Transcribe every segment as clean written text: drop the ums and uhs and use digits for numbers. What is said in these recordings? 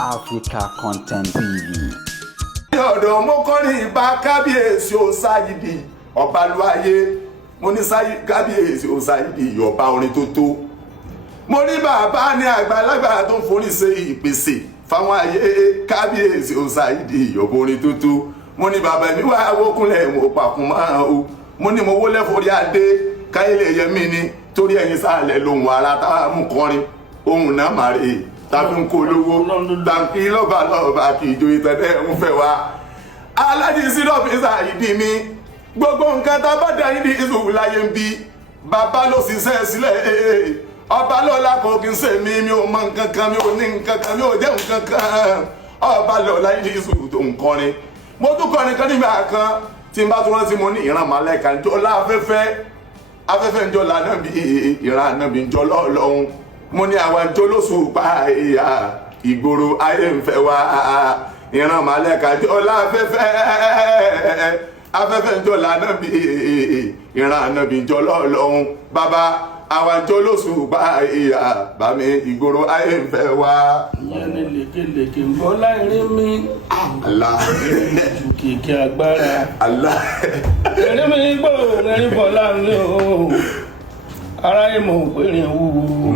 Africa Content TV. Ọ̀dọ̀ mo kọrin ìbà kábíyèsí o Saheed Ọbalúayé mo ní kábíyèsí o Saheed ọba orin tó tó mo ní bàbá ní àgbàlagbà tó ń forí ṣe ìpèsè fáwọn ayé kábíyèsí o Saheed ọba orin tó tó mo ní bàbá mi wá wókúnlẹ̀ mo pàkún máa o mo ní mo wólẹ̀ forí adé káyélé yẹmí ni torí ẹ̀yin sálẹ̀ lòun ara tá mú kọrin ohun náà màrè tàbí ń kó lówó tàbí lọ́ba kì í jo ìtẹ̀tẹ̀ ń fẹ́ wa aládìsí lọ́fíì Saheed mi gbogbo nǹkan tá bá dá yín ní ìṣòwò láyé ń bí bàbá ló ṣiṣẹ́ sílẹ̀ Ọbalọ́lá kò kí n ṣe mi ò mọ nǹkan kan mi ò ní nǹkan kan mi ò jẹ́ nǹkan kan Ọbalọ́lá yìí ní ìṣòwò tó ń kọrin mo tún kọrin kan nígbà kan tí n bá tún rántí mo ní ìran màlẹ́kà ń jọlá afẹ́fẹ́ ń jọlá náà bí ìran náà bí ń jọlá Ọlọ́run mo ní àwọn ń jọlóṣùpá ìyá ìgboro ayé ń fẹ́ wá ìran màlẹ́kà jọlá afẹ́fẹ́ ń jọlá náà bí ìran náà bí ń jọlá Ọlọ́run bàbá àwọn ń jọlóṣùpá ìyá bàmí ìgboro ayé ń fẹ́ wá. ìyẹn ni lékelèké ń bọ́ láìrí mi. Allah. ju kìkì agbára. Allah. ẹ̀rí mi gbọ́ ẹ̀rí bọ̀ láàrin o aráyé mọ̀ pé rìn wúwo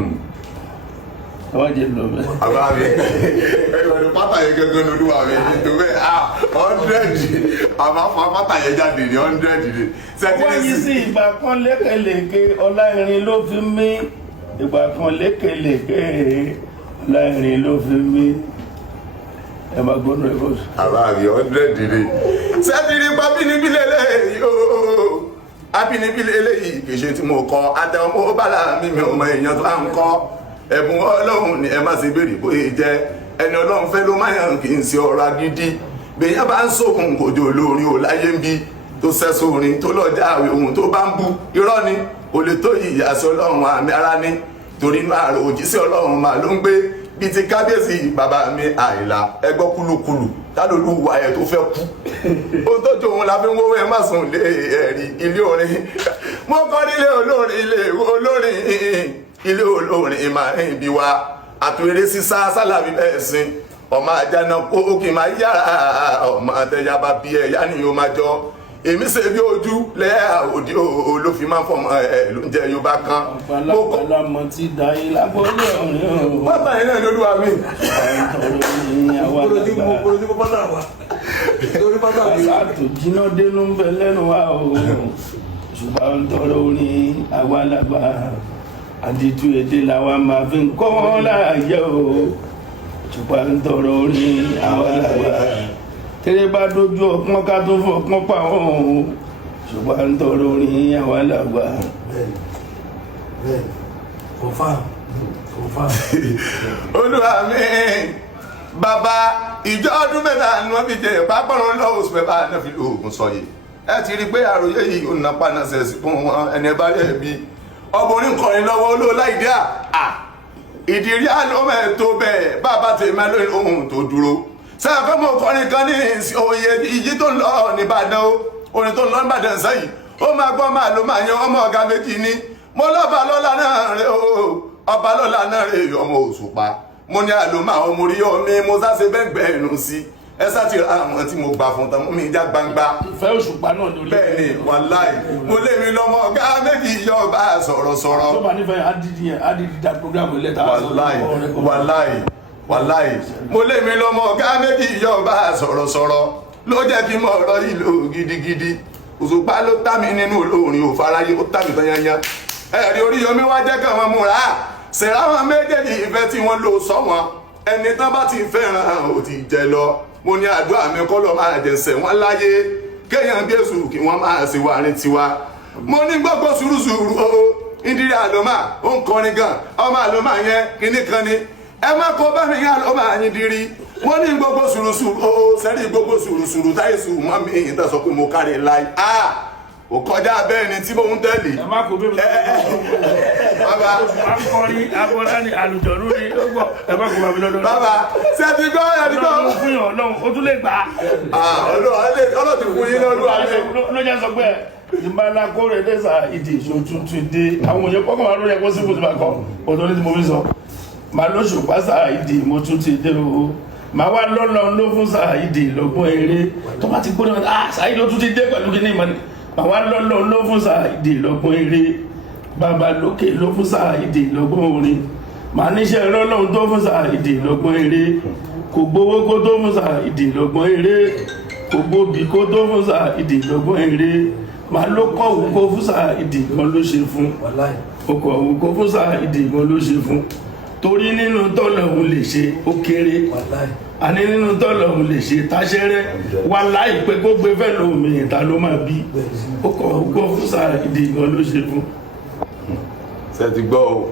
wọ́n jẹ́ lọ bẹ́ẹ̀. àbá mi ẹ̀rọ pátá yẹn gẹ́gẹ́ lóluwà mi nítorí 100 àbá pátá yẹn jáde ní 100 ni. wọ́n yí sí ìgbà kan lékelèké ọláìrin ló fi mí ìgbà kan lékelèké ọláìrin ló fi mí ẹ máa gbọ́dọ̀ ẹ̀ bọ́sù. àbá mi 100 ni. sẹ́tìrì pa bínibí lélẹ́yìí ooo abínibí lélẹ́yìí kì í ṣe tí mo kọ́ àtẹ̀wọ́n mo bá la mi ò mọ èèyàn tó à ń kọ́ ẹ̀bùn Ọlọ́run ni ẹ má ṣe béèrè bóyá jẹ́ ẹni Ọlọ́run fẹ́ ló máa yàn kì í ṣe ọ̀rọ̀ agídí bẹ́yàn bá ń sókun kòjò olórin ò láyé ń bí tó sẹ́sọ orin tó lọ́jà àwẹ̀ ohun tó bá ń bú irọ́ ni kò lè tó ìyàsí Ọlọ́run àmì ara ní torí inú àrò òjíṣẹ́ Ọlọ́run mà ló ń gbé bí ti kábíyèsí bàbá mi Àyìnlá ẹgbọ́ kúlùkùlù tálólú wa ẹ̀ tó fẹ́ kú ó tó jó òun la fi ń wówó ẹ má sùn lé ẹ̀rí ilé orin mo kọ́ nílé olórin ilé olórin ìmọ̀ ìbí wa àtúrẹ́ sísá sálàbí bẹ́ẹ̀ sin ọmọ àjànà kó kì máa yára ọmọ àtẹ̀yà bá bí ẹ̀yà ni yóò máa jọ èmi ṣe bí ojú lẹ́yà òdi olófin máa ń fọmọ ẹ̀ ló ń jẹ Yorùbá kan. ọ̀pọ̀lọpọ̀ mọ̀ ti dà yín lábọ́lé ọ̀rẹ́ o. bàbá yẹn náà ló lù wá mi. àṣà tó jiná dénú ń bẹ lẹ́nu wa o ṣùgbọ́n ń tọrọ orin àwa làgbà àdìtú èdè làwa máa fi ń kọ́ wọn láàyè o ṣùgbọ́n ń tọrọ orin àwa làgbà tẹ́lẹ̀ bá dojú ọpọ́n ká tó fọpọ́n pa wọn o ṣùgbọ́n ń tọrọ orin àwa làgbà. Olúwa mi bàbá ìjọ ọdún mẹ́ta ni wọ́n fi jẹ ìpápọ̀rún lọ́wọ́ oṣù mẹ́fà náà fi lo oògùn sọ yìí ẹ ti rí pé àròyé yìí ò nàpa náà sẹ̀sì fún wọn ẹni ẹ bá rí ẹbí ọkùnrin kọrin lọ́wọ́ olóòlá ìdí ìdírí Aloma tó bẹ́ẹ̀ bàbá tèmi lórí ohun tó dúró sẹ́yìn mo kọrin kan ní ìsìn òye ìyí tó ń lọ nìbàdàn orin tó ń lọ nìbàdàn sẹ́yìn ó máa gbọ́ máa ló máa yan ọmọ ọ̀gá méjì ní mo lọ́balọ́lá náà rẹ̀ Ọbalọ́lá náà rẹ̀ ọmọ Òṣùpá mo ní Aloma ọmọ orí omi mo sáṣe bẹ́ẹ̀gbẹ́ ẹ̀nu sí ẹ sáti ra àwọn tí mo gbà fún tán mi já gbangba. ìfẹ́ Òṣùpá náà lórí. bẹ́ẹ̀ ni wàláì mo lé mi lọ́mọ ọ̀gá méjì yọba sọ̀rọ̀sọ̀rọ̀. tó bá nífẹ̀ẹ́ adidi da programu lẹ́tà. wàláì mo lé mi lọ́mọ ọ̀gá méjì yọba sọ̀rọ̀sọ̀rọ̀ ló jẹ́ kí mo ọ̀rọ̀ yìí lò gidigidi Òṣùpá ló tá mi nínú olórin òfaráyé ó tá mi tán yanyan ẹ̀rí Oríyọmí wá jẹ́ káwọn múra ṣèráwọn méjèèjì ìfẹ́ tí wọ́n lò sọ́wọ́n ẹni tán bá ti fẹ́ràn ò ti jẹ lọ mo ní àdúrà mi kọ́ lọ máa jẹ̀sẹ̀ wọ́n láyé kéèyàn bí èṣù kí wọ́n máa ṣe wà ní tiwa mo ní gbogbo sùúrùsùúrù o ìdírí Aloma ó ń kọrin gan ọmọ Aloma yẹn kíní kan ni ẹ má kó bá mi yá Aloma yín dirí mo ní gbogbo sùúrùsùúrù o sẹ́rí gbogbo sùúrùsùúrù táyé sùúrù mọ́ mi ìtàn sọ pé mo kárí láì ò kọjá bẹ́ẹ̀ ni tí mò ń tẹ̀lé. ẹ má kó bẹ́ẹ̀ bàbá akọrin abọ́lá ni àlùjọ̀rú ni ó gbọ́ ẹ má kó bàbá lọ́dọ̀. bàbá ṣe ti gbọ́ ẹ ti gbọ́. ọlọ́run fún yàn ọlọ́run ó tún lè gbà. ọlọ́run ti fún yín lọ́dún alẹ́. ló jẹ́ sọ pé ìbára kórè dẹ́sà ìdí ìṣòtútù dé àwọn èèyàn kọ́kọ́ máa lórí ẹ̀kọ́ sí kùtù bá kọ́ ọ̀dọ́ ní ti mo fi sọ màá lóṣù pásá ìdí mo tún ti dé o màá wá lọ́lọ́ ló fún Saheed lọ́gbọ́n eré tó bá ti gbóná Saheed ló tún ti dé pẹ̀lú kíní ìmọ̀ ni màá wá lọ́lọ́ ló fún Saheed lọ́gbọ́n eré bàbá lókè ló fún Saheed lọ́gbọ́n orin màá níṣẹ́ lọ́lọ́run tó fún Saheed lọ́gbọ́n eré kò gbowó kó tó fún Saheed lọ́gbọ́n eré kò gbóbi kó tó fún Saheed lọ́gbọ́n eré màá ló kọ̀wé kó fún Saheed gan ló ṣe fún ọkọ̀ òun kó fún Saheed gan ló ṣe fún torí nínú tọ́lọ̀ òun lè ṣe ó kéré àní nínú tọ́lọ̀ òun lè ṣe táṣẹ́rẹ́ wà láìpẹ́ kó gbé fẹ́ lómi ìta ló máa bí ọkọ̀ òun kó fún Saheed gan ló ṣe fún. ṣe ti gbọ́ o